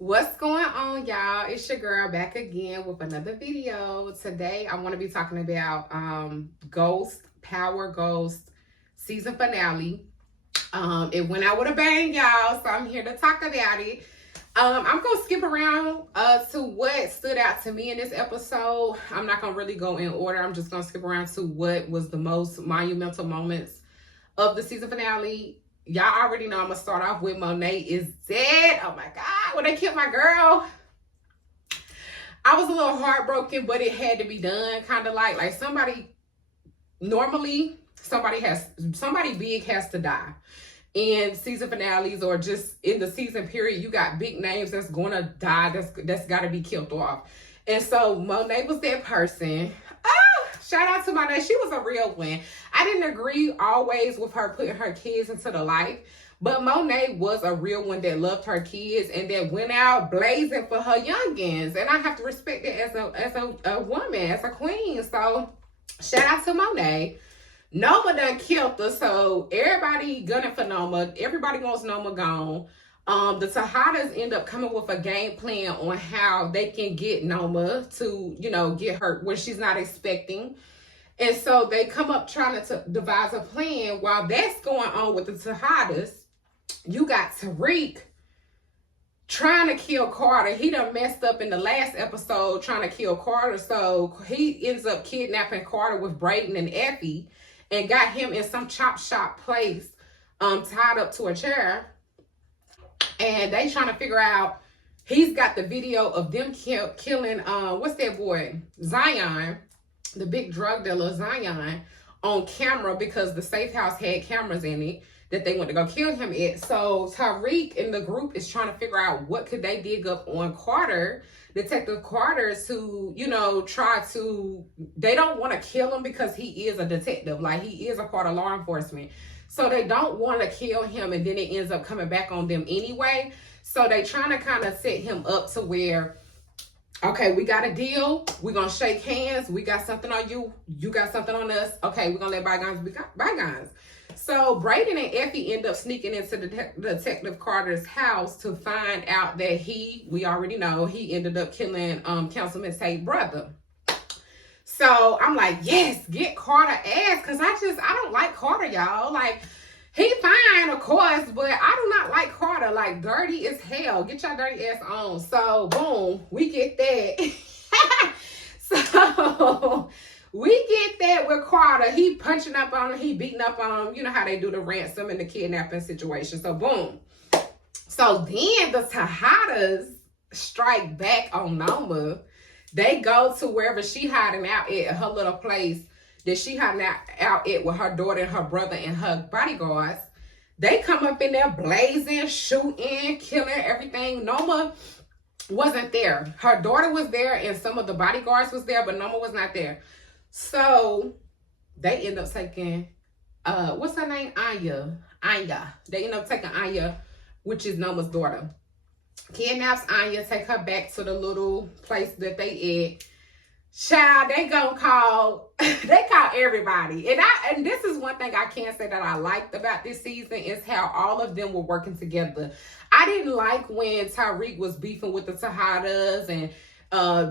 What's going on, y'all? It's your girl back again with another video. Today I want to be talking about Ghost, Power Ghost season finale. It went out with a bang, y'all, so I'm here to talk about it. I'm gonna skip around to what stood out to me in this episode. I'm not gonna really go in order. I'm just gonna skip around to what was the most monumental moments of the season finale. Y'all already know I'm gonna start off with Monet is dead. Oh my God, when they killed my girl, I was a little heartbroken, but it had to be done. Kind of like somebody, normally somebody big has to die. In season finales or just in the season period, you got big names that's gonna die, that's gotta be killed off. And so Monet was that person. Shout out to Monet. She was a real one. I didn't agree always with her putting her kids into the life, but Monet was a real one that loved her kids and that went out blazing for her youngins. And I have to respect it as a woman, as a queen. So shout out to Monet. Noma done killed her, so everybody gunning for Noma. Everybody wants Noma gone. The Tejadas end up coming with a game plan on how they can get Noma to, get her when she's not expecting. And so they come up trying to devise a plan. While that's going on with the Tejadas, you got Tariq trying to kill Carter. He done messed up in the last episode trying to kill Carter. So he ends up kidnapping Carter with Brayden and Effie and got him in some chop shop place, tied up to a chair. And they trying to figure out, he's got the video of them killing, what's that boy? Zion, the big drug dealer Zion, on camera because the safe house had cameras in it that they went to go kill him at. So Tariq and the group is trying to figure out what could they dig up on Carter, Detective Carter, to, they don't want to kill him because he is a detective. Like, he is a part of law enforcement. So they don't want to kill him, and then it ends up coming back on them anyway. So they trying to kind of set him up to where, okay, we got a deal. We're going to shake hands. We got something on you. You got something on us. Okay, we're going to let bygones be bygones. So Brayden and Effie end up sneaking into Detective Carter's house to find out that we already know, he ended up killing Councilman Tate's brother. So I'm like, yes, get Carter ass, because I don't like Carter, y'all. Like, he fine, of course, but I do not like Carter. Like, dirty as hell. Get your dirty ass on. So, boom, we get that. So, we get that with Carter. He punching up on him. He beating up on him. You know how they do the ransom and the kidnapping situation. So, boom. So, then the Tejadas strike back on Noma. They go to wherever she hiding out at, her little place that she hiding out at with her daughter and her brother and her bodyguards. They come up in there blazing, shooting, killing everything. Noma wasn't there. Her daughter was there and some of the bodyguards was there, but Noma was not there. So they end up taking, what's her name? Anya. They end up taking Anya, which is Noma's daughter. Kidnaps Anya, take her back to the little place that they at. Child, they call everybody. And this is one thing I can say that I liked about this season is how all of them were working together. I didn't like when Tariq was beefing with the Tejadas and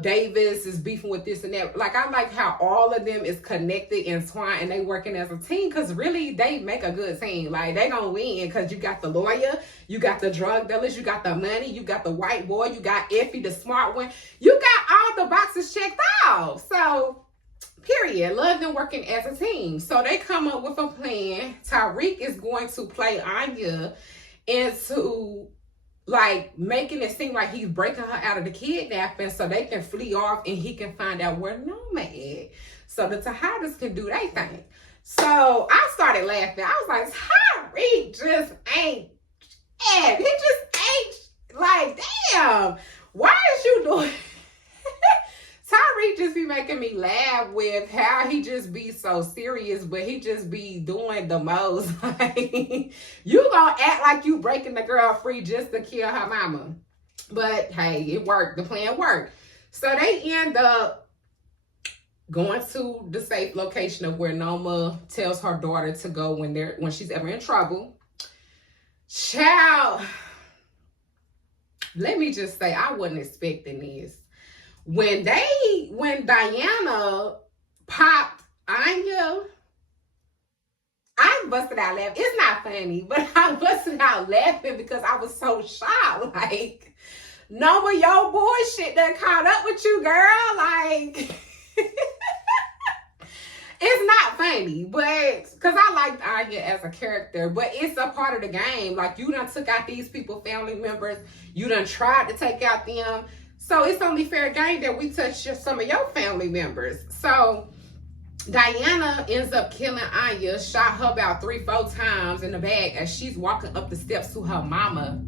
Davis is beefing with this and that. Like, I like how all of them is connected, entwined, and they working as a team, because really they make a good team. Like, they gonna win because you got the lawyer, you got the drug dealers, you got the money, you got the white boy, you got Effie, the smart one. You got all the boxes checked off. So, period. Love them working as a team. So they come up with a plan. Tariq is going to play Anya into, like, making it seem like he's breaking her out of the kidnapping so they can flee off and he can find out where Noma is. So the Tejadas can do their thing. So I started laughing. I was like, Tariq just ain't Ed. He just ain't, like, damn. Why is you doing Tariq just be making me laugh with how he just be so serious, but he just be doing the most. Like, you gonna act like you breaking the girl free just to kill her mama. But hey, it worked. The plan worked. So they end up going to the safe location of where Noma tells her daughter to go when she's ever in trouble. Child, let me just say, I wasn't expecting this. When Diana popped Anya, I busted out laughing. It's not funny, but I busted out laughing because I was so shocked. Like, Noma, your bullshit that caught up with you, girl. Like, it's not funny, but because I liked Anya as a character, but it's a part of the game. Like, you done took out these people, family members. You done tried to take out them. So it's only fair game that we touch some of your family members. So Diana ends up killing Anya, shot her about 3-4 times in the back as she's walking up the steps to her mama.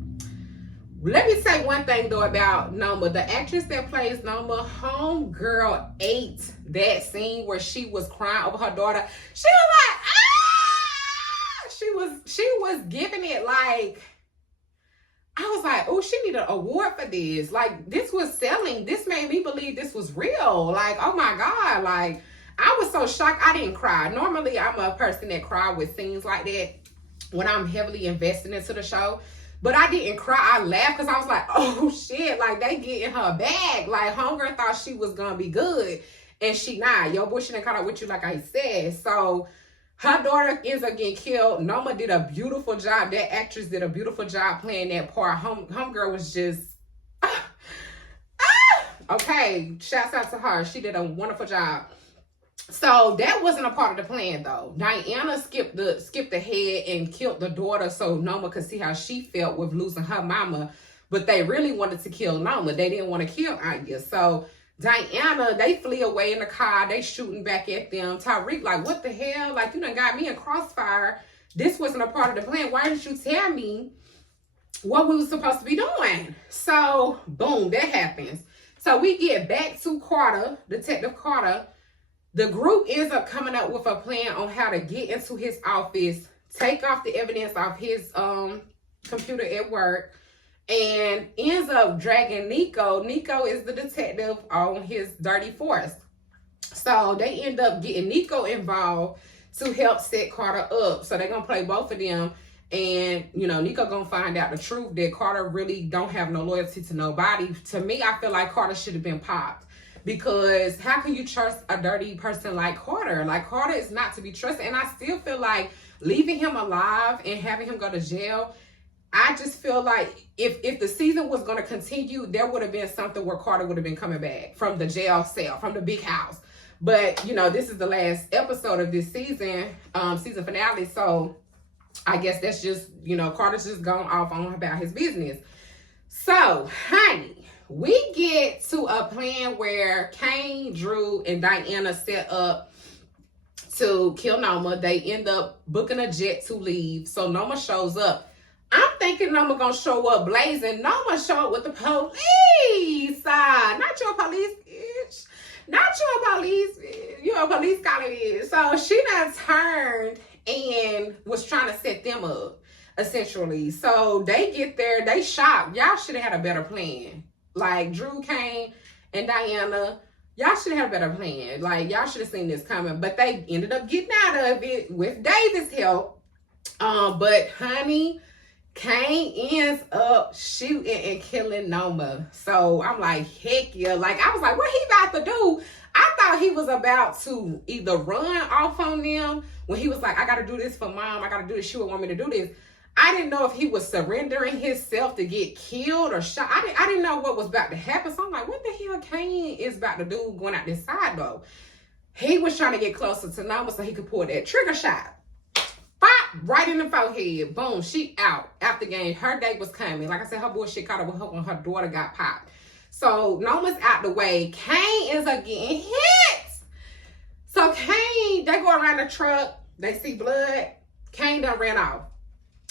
Let me say one thing though about Noma. The actress that plays Noma, homegirl ate that scene where she was crying over her daughter. She was like, ah! She was giving it like, I was like, oh, she need an award for this. Like, this was selling. This made me believe this was real. Like, oh my God. Like, I was so shocked. I didn't cry. Normally, I'm a person that cry with scenes like that when I'm heavily invested into the show. But I didn't cry. I laughed because I was like, oh shit. Like, they getting her back. Like, homegirl thought she was going to be good. And she not. Your boy, she done caught up with you like I said. So, her daughter ends up getting killed. Noma did a beautiful job. That actress did a beautiful job playing that part. Homegirl was just, okay. Shouts out to her. She did a wonderful job. So that wasn't a part of the plan though. Diana skipped ahead and killed the daughter so Noma could see how she felt with losing her mama. But they really wanted to kill Noma. They didn't want to kill Anya. So Diana, they flee away in the car. They shooting back at them. Tariq like, what the hell? Like, you done got me in crossfire. This wasn't a part of the plan. Why didn't you tell me what we were supposed to be doing? So, boom, that happens. So we get back to Carter, Detective Carter. The group ends up coming up with a plan on how to get into his office, take off the evidence off his computer at work, and ends up dragging Nico. Nico is the detective on his dirty force. So they end up getting Nico involved to help set Carter up. So they're going to play both of them. And, you know, Nico going to find out the truth that Carter really don't have no loyalty to nobody. To me, I feel like Carter should have been popped. Because how can you trust a dirty person like Carter? Like, Carter is not to be trusted. And I still feel like leaving him alive and having him go to jail, I just feel like if the season was going to continue, there would have been something where Carter would have been coming back from the jail cell, from the big house. But, you know, this is the last episode of this season, season finale. So I guess that's just, you know, Carter's just gone off on about his business. So, honey, we get to a plan where Kane, Drew, and Diana set up to kill Noma. They end up booking a jet to leave. So Noma shows up. I'm thinking Noma gonna show up blazing. Noma show up with the police. Not your police, bitch. Not your police, bitch. You're a police collar, bitch. So she done turned and was trying to set them up, essentially. So they get there, they shocked. Y'all should have had a better plan. Like, Drew, Kane, and Diana, y'all should have had a better plan. Like, y'all should have seen this coming. But they ended up getting out of it with David's help. But, honey, Kane ends up shooting and killing Noma. So, I'm like, heck yeah. Like, I was like, what he about to do? I thought he was about to either run off on them when he was like, I got to do this for mom. I got to do this. She would want me to do this. I didn't know if he was surrendering himself to get killed or shot. I didn't know what was about to happen. So I'm like, what the hell Kane is about to do going out this side though? He was trying to get closer to Noma so he could pull that trigger shot. Pop! Right in the forehead. Boom. She out. After game. Her day was coming. Like I said, her bullshit caught up with her when her daughter got popped. So Noma's out the way. Kane ends up getting hit. So Kane, they go around the truck. They see blood. Kane done ran off.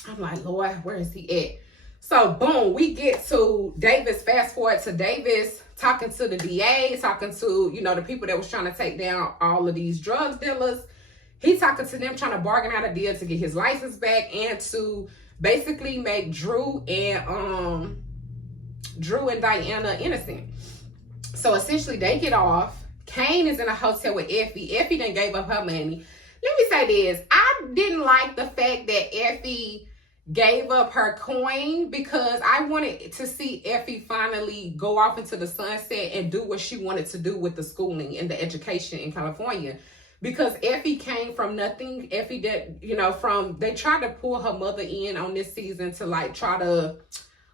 I'm like, Lord, where is he at? So, boom, we get to Davis. Fast forward to Davis talking to the DA, talking to, you know, the people that was trying to take down all of these drug dealers. He talking to them, trying to bargain out a deal to get his license back and to basically make Drew and Diana innocent. So, essentially, they get off. Kane is in a hotel with Effie. Effie done gave up her money. Let me say this. I didn't like the fact that Effie gave up her coin because I wanted to see Effie finally go off into the sunset and do what she wanted to do with the schooling and the education in California. Because Effie came from nothing. Effie did, they tried to pull her mother in on this season to like try to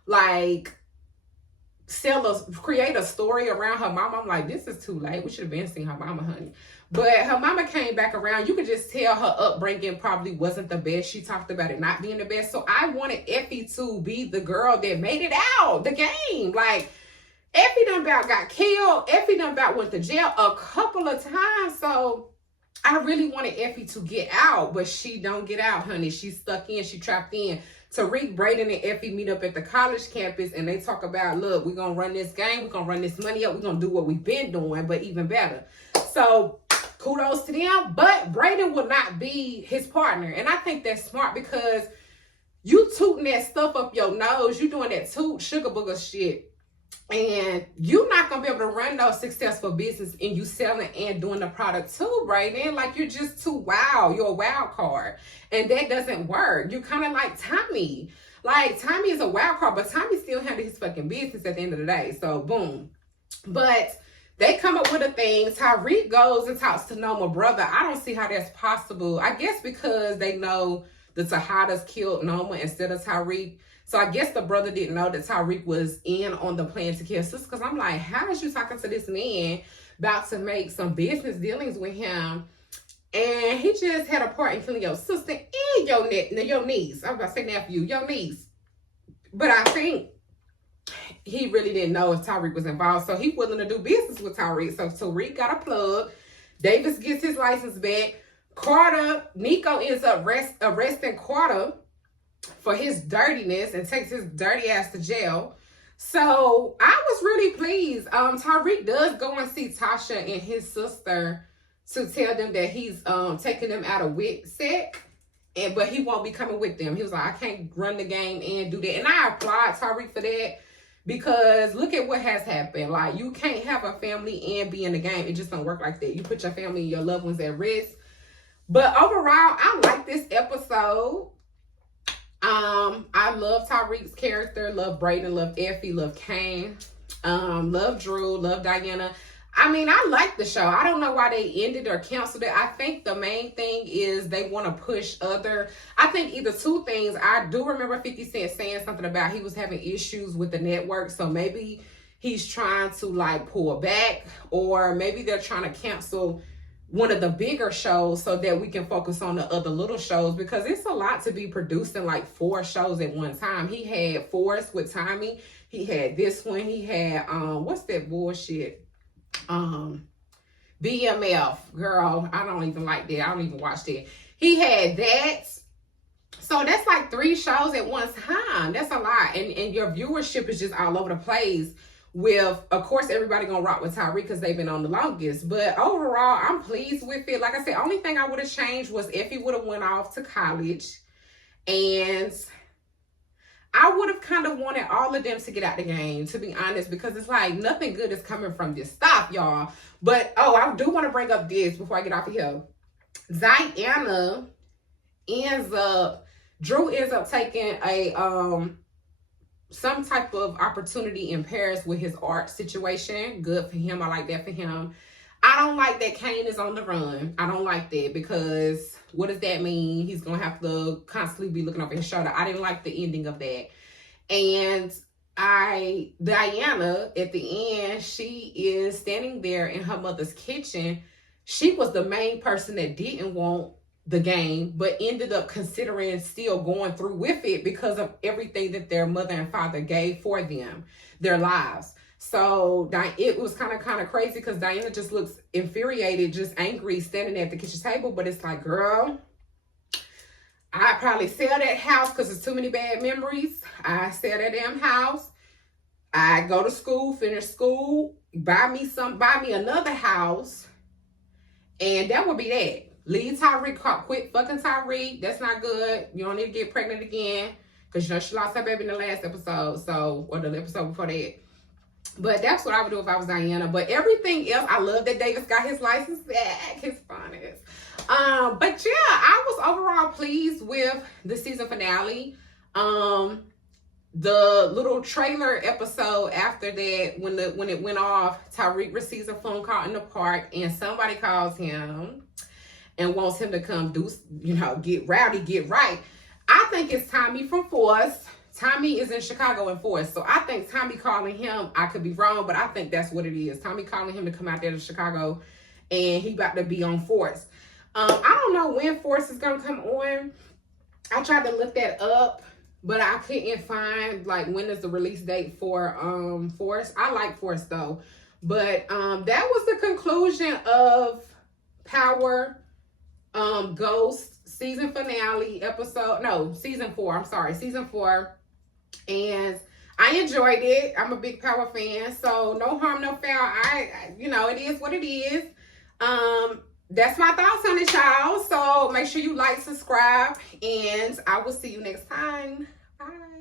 like create a story around her mama. I'm like, this is too late. We should have been seeing her mama, honey. But her mama came back around. You could just tell her upbringing probably wasn't the best. She talked about it not being the best. So I wanted Effie to be the girl that made it out the game. Like, Effie done about got killed. Effie done about went to jail a couple of times. So I really wanted Effie to get out, but she don't get out, honey. She's stuck in. She trapped in. Tariq, Brayden, and Effie meet up at the college campus, and they talk about, look, we're going to run this game. We're going to run this money up. We're going to do what we've been doing, but even better. So kudos to them, but Brayden will not be his partner. And I think that's smart because you tooting that stuff up your nose. You doing that toot sugar booger shit. And you're not going to be able to run those successful business and you selling and doing the product too, Brayden. Like, you're just too wow. You're a wild card. And that doesn't work. You're kind of like Tommy. Like, Tommy is a wild card, but Tommy still handles his fucking business at the end of the day. So, boom. But they come up with a thing. Tariq goes and talks to Noma brother. I don't see how that's possible. I guess because they know the Tejadas killed Noma instead of Tariq. So I guess the brother didn't know that Tariq was in on the plan to kill sister. Because I'm like, how is you talking to this man about to make some business dealings with him? And he just had a part in killing your sister and your niece. I was about to say nephew, your niece. But I think he really didn't know if Tariq was involved. So he willing to do business with Tariq. So Tariq got a plug. Davis gets his license back. Nico ends up arresting Carter for his dirtiness and takes his dirty ass to jail. So I was really pleased. Tariq does go and see Tasha and his sister to tell them that he's taking them out of WITSEC, but he won't be coming with them. He was like, I can't run the game and do that. And I applaud Tariq for that because look at what has happened. Like, you can't have a family and be in the game. It just don't work like that. You put your family and your loved ones at risk. But overall, I like this episode. I love Tariq's character, love Brayden, love Effie, love Kane, love Drew, love Diana. I mean, I like the show. I don't know why they ended or canceled it. I think the main thing is they want to push I think either two things. I do remember 50 Cent saying something about he was having issues with the network. So maybe he's trying to like pull back, or maybe they're trying to cancel one of the bigger shows so that we can focus on the other little shows, because it's a lot to be producing like 4 shows at one time. He had Forrest with Tommy. He had this one. He had, what's that bullshit? BMF, girl. I don't even like that. I don't even watch that. He had that. So that's like 3 shows at one time. That's a lot. And your viewership is just all over the place. With, of course, everybody gonna rock with Tariq because they've been on the longest. But overall, I'm pleased with it. Like I said, only thing I would have changed was Effie would have went off to college. And I would have kind of wanted all of them to get out the game, to be honest, because it's like nothing good is coming from this. Stop, y'all. But, I do want to bring up this before I get off of here. Diana Drew ends up taking a, some type of opportunity in Paris with his art situation. Good for him. I like that for him. I don't like that Kane is on the run. I don't like that, because what does that mean? He's going to have to constantly be looking over his shoulder. I didn't like the ending of that. And Diana, at the end, she is standing there in her mother's kitchen. She was the main person that didn't want the game, but ended up considering still going through with it because of everything that their mother and father gave for them, their lives. So it was kind of crazy because Diana just looks infuriated, just angry, standing at the kitchen table. But it's like, girl, I probably sell that house because there's too many bad memories. I sell that damn house. I go to school, finish school, buy me another house, and that would be that. Leave Tariq, quit fucking Tariq. That's not good. You don't need to get pregnant again, because she lost her baby in the last episode, or the episode before that. But that's what I would do if I was Diana. But everything else, I love that Davis got his license back, his finest. But yeah, I was overall pleased with the season finale. The little trailer episode after that, when it went off, Tariq receives a phone call in the park, and somebody calls him and wants him to come do, get rowdy, get right. I think it's Tommy from Force. Tommy is in Chicago in Force, so I think Tommy calling him, I could be wrong, but I think that's what it is. Tommy calling him to come out there to Chicago, and he about to be on Force. I don't know when Force is gonna come on. I tried to look that up, but I couldn't find like when is the release date for Force. I like Force though, but that was the conclusion of Power Ghost season finale episode. No, season 4. I'm sorry, season 4, and I enjoyed it. I'm a big Power fan, so no harm, no foul. I it is what it is. That's my thoughts on it, y'all. So make sure you like, subscribe, and I will see you next time. Bye.